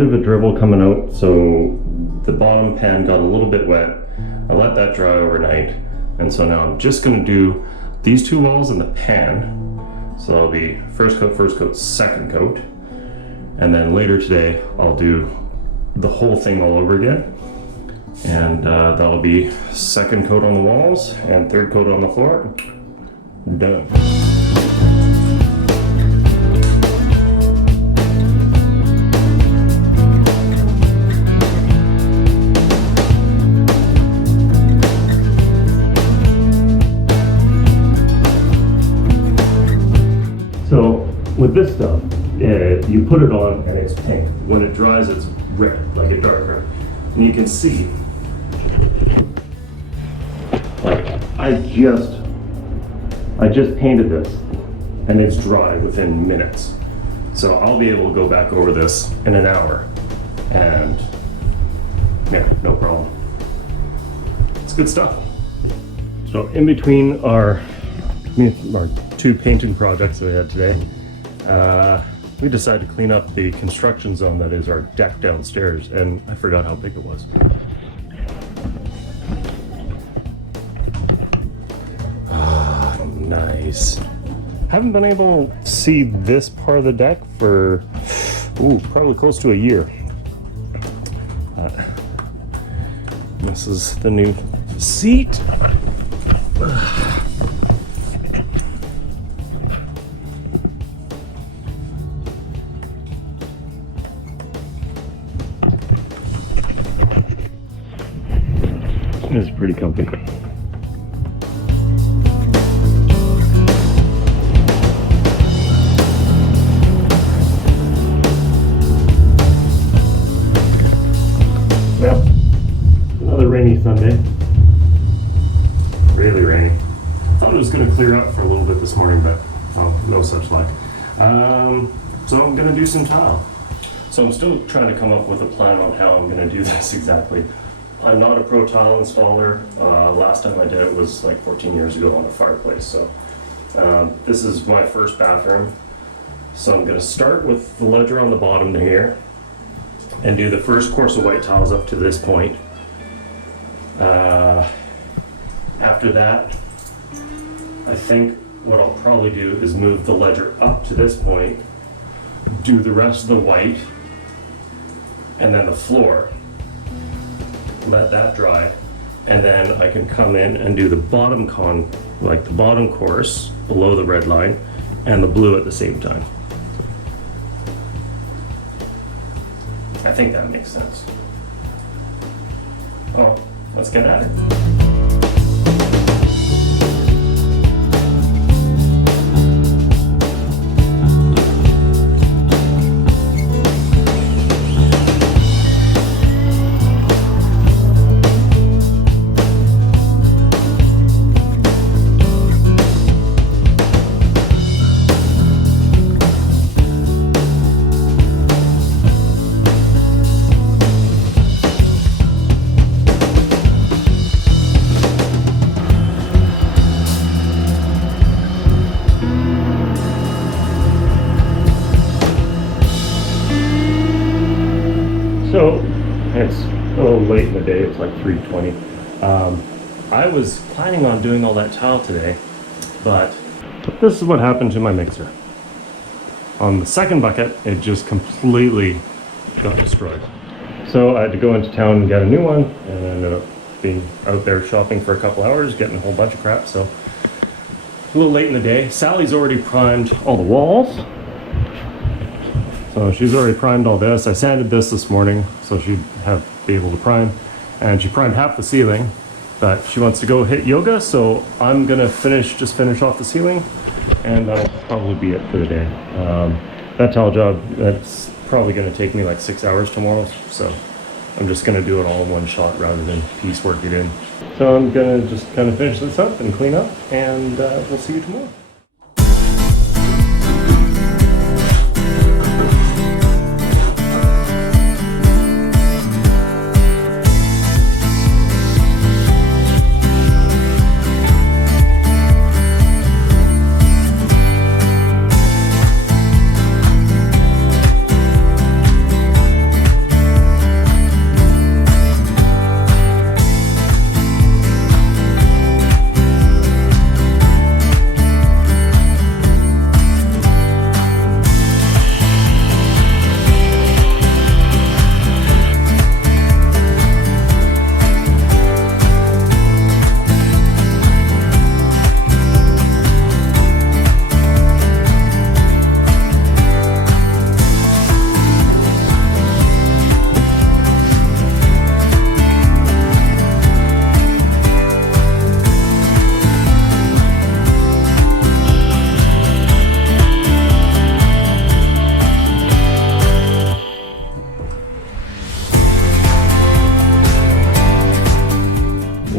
bit of a dribble coming out, so the bottom pan got a little bit wet. I let that dry overnight, and so now I'm just going to do these two walls in the pan. So that'll be first coat, second coat, and then later today I'll do the whole thing all over again, and that'll be second coat on the walls and third coat on the floor. Done. So with this stuff, you put it on and it's pink. When it dries, it's red, like a dark red. And you can see, like, I just painted this and it's dry within minutes. So I'll be able to go back over this in an hour and yeah, no problem. It's good stuff. So in between our two painting projects that we had today, we decided to clean up the construction zone that is our deck downstairs, and I forgot how big it was. Ah, nice. Haven't been able to see this part of the deck for, probably close to a year. This is the new seat. It's pretty comfy. Well, another rainy Sunday. Really rainy. Thought it was going to clear up for a little bit this morning, but no such luck. So I'm going to do some tile. So I'm still trying to come up with a plan on how I'm going to do this exactly. I'm not a pro tile installer. Last time I did it was like 14 years ago on a fireplace. So this is my first bathroom. So I'm going to start with the ledger on the bottom here and do the first course of white tiles up to this point. After that, I think what I'll probably do is move the ledger up to this point, do the rest of the white, and then the floor. Let that dry, and then I can come in and do the bottom the bottom course below the red line and the blue at the same time. I think that makes sense. Oh, let's get at it. So it's a little late in the day, it's like 3:20. I was planning on doing all that tile today, but this is what happened to my mixer. On the second bucket, it just completely got destroyed. So I had to go into town and get a new one, and I ended up being out there shopping for a couple hours, getting a whole bunch of crap, so a little late in the day. Sally's already primed all the walls. So she's already primed all this. I sanded this morning, so she'd be able to prime. And she primed half the ceiling, but she wants to go hit yoga, so I'm gonna finish off the ceiling, and that'll probably be it for the day. That tile job, that's probably gonna take me like 6 hours tomorrow, so I'm just gonna do it all in one shot rather than piecework it in. So I'm gonna just kind of finish this up and clean up, and we'll see you tomorrow.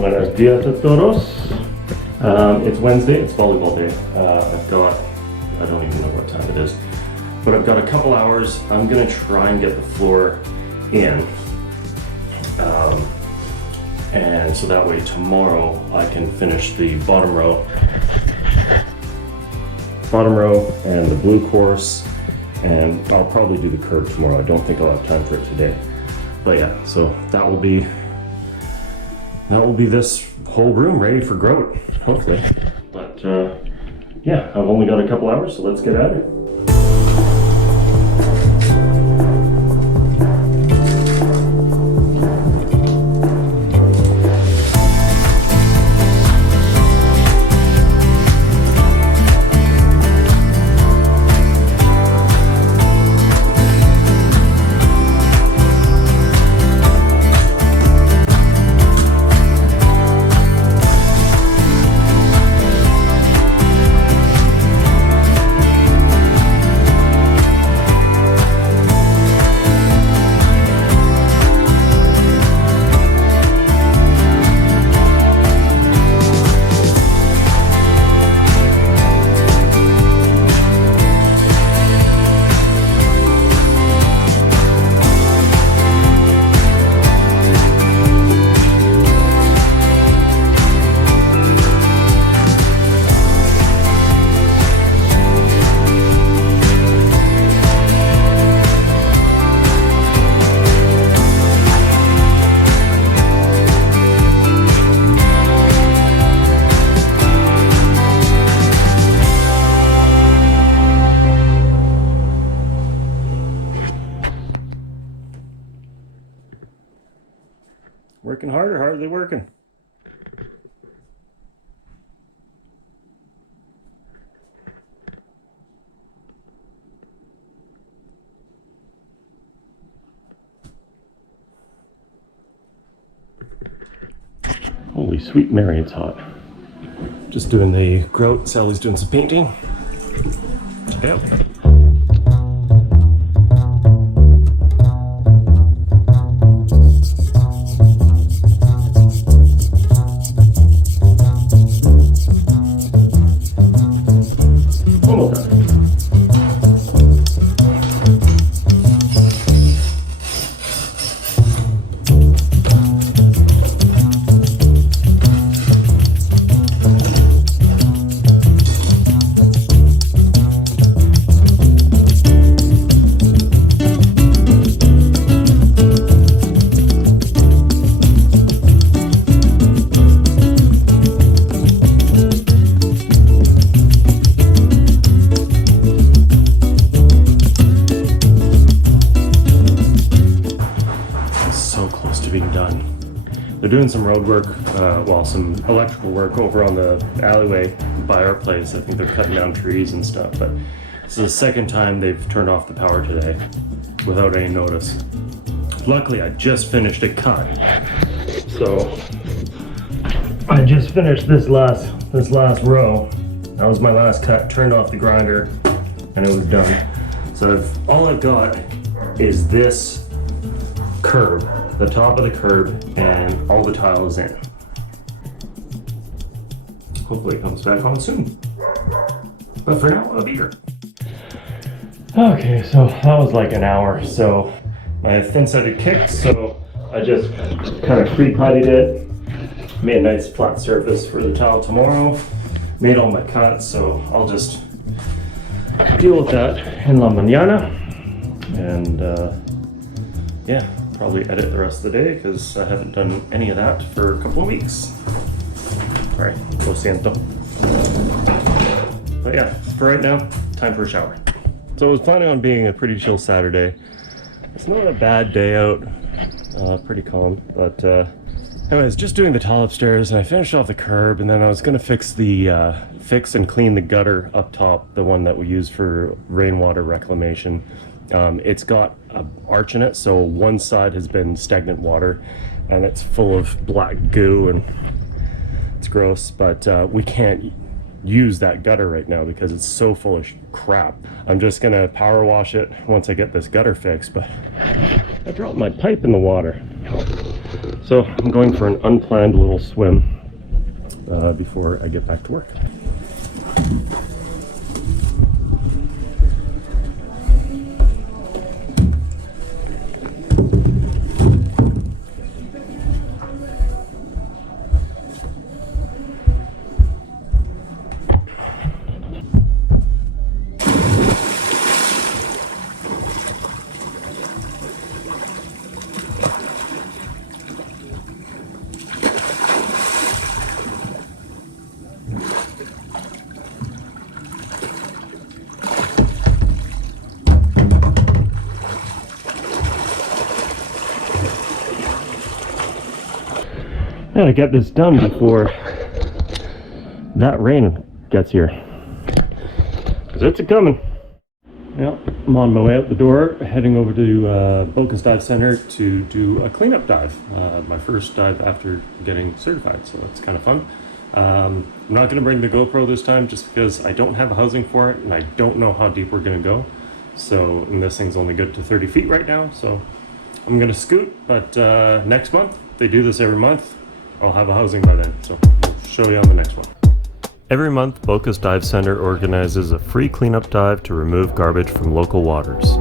Buenos dias a todos. It's Wednesday, it's volleyball day. I don't even know what time it is, but I've got a couple hours. I'm gonna try and get the floor in. And so that way tomorrow I can finish the bottom row and the blue course, and I'll probably do the curb tomorrow. I don't think I'll have time for it today. But yeah, so that will be this whole room ready for grout, hopefully. But yeah, I've only got a couple hours, so let's get at it. Working hard or hardly working? Holy sweet Mary, it's hot. Just doing the grout. Sally's doing some painting. Yep. Being done. They're doing some road work, some electrical work over on the alleyway by our place. I think they're cutting down trees and stuff, but this is the second time they've turned off the power today without any notice. Luckily, I just finished a cut. So I just finished this last row. That was my last cut, turned off the grinder, and it was done. So all I've got is this curb, the top of the curb, and all the tile is in. Hopefully it comes back on soon. But for now, I'll be here. Okay, so that was like an hour. So my thin-sided kicked, so I just kind of pre-puttied it, made a nice flat surface for the tile tomorrow, made all my cuts, so I'll just deal with that in la mañana, and yeah, probably edit the rest of the day because I haven't done any of that for a couple of weeks. Sorry, lo siento. But yeah, for right now, time for a shower. So I was planning on being a pretty chill Saturday. It's not a bad day out, pretty calm, but anyways, just doing the tile upstairs, and I finished off the curb, and then I was gonna fix and clean the gutter up top, the one that we use for rainwater reclamation. It's got an arch in it, so one side has been stagnant water, and it's full of black goo, and it's gross, but we can't use that gutter right now because it's so full of crap. I'm just gonna power wash it once I get this gutter fixed, but I dropped my pipe in the water. So I'm going for an unplanned little swim before I get back to work. Gotta get this done before that rain gets here, because it's a-coming. Well, I'm on my way out the door, heading over to Bocas Dive Center to do a cleanup dive. My first dive after getting certified, so that's kind of fun. I'm not going to bring the GoPro this time just because I don't have a housing for it and I don't know how deep we're going to go. So, and this thing's only good to 30 feet right now, so I'm going to scoot, but next month, they do this every month. I'll have a housing by then, so we'll show you on the next one. Every month, Bocas Dive Center organizes a free cleanup dive to remove garbage from local waters.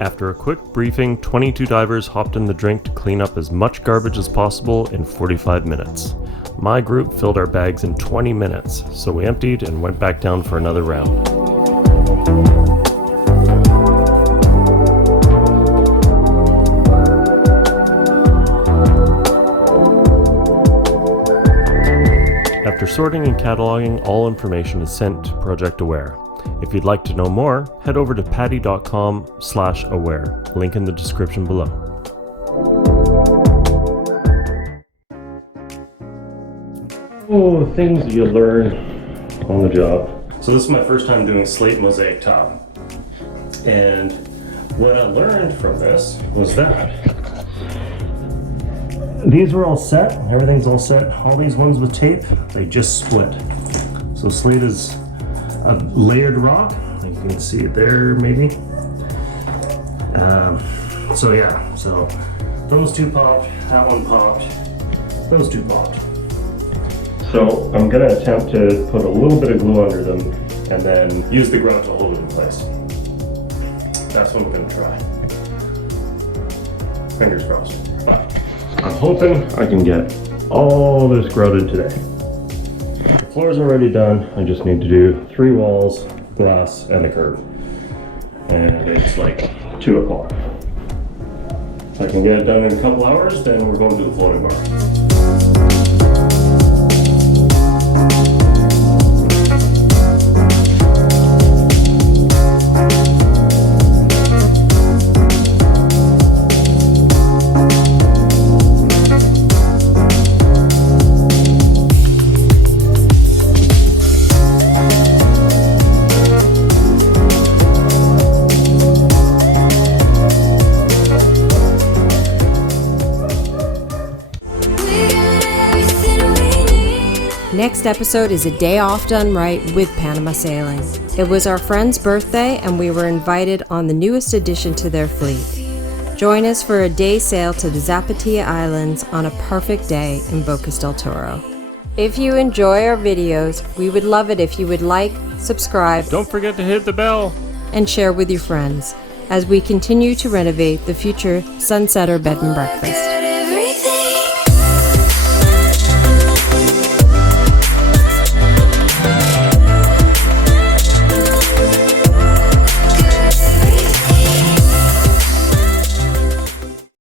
After a quick briefing, 22 divers hopped in the drink to clean up as much garbage as possible in 45 minutes. My group filled our bags in 20 minutes, so we emptied and went back down for another round. After sorting and cataloging, all information is sent to Project Aware. If you'd like to know more, head over to patty.com/aware, link in the description below. Oh, things you learn on the job. So this is my first time doing slate mosaic tile. And what I learned from this was that these were all set, everything's all set. All these ones with tape, they just split. So slate is a layered rock. You can see it there, maybe. So yeah, so those two popped, that one popped, those two popped. So I'm gonna attempt to put a little bit of glue under them and then use the grout to hold it in place. That's what I'm gonna try. Fingers crossed. But I'm hoping I can get all this grouted today. The floor's already done. I just need to do 3 walls, glass, and a curb. And it's like 2 o'clock. If I can get it done in a couple hours, then we're going to the floating bar. Next episode is a day off done right with Panama Sailing. It was our friend's birthday and we were invited on the newest addition to their fleet. Join us for a day sail to the Zapatilla Islands on a perfect day in Bocas del Toro. If you enjoy our videos, we would love it if you would like, subscribe, Don't forget to hit the bell, and share with your friends as we continue to renovate the future Sunsetter Bed and Breakfast.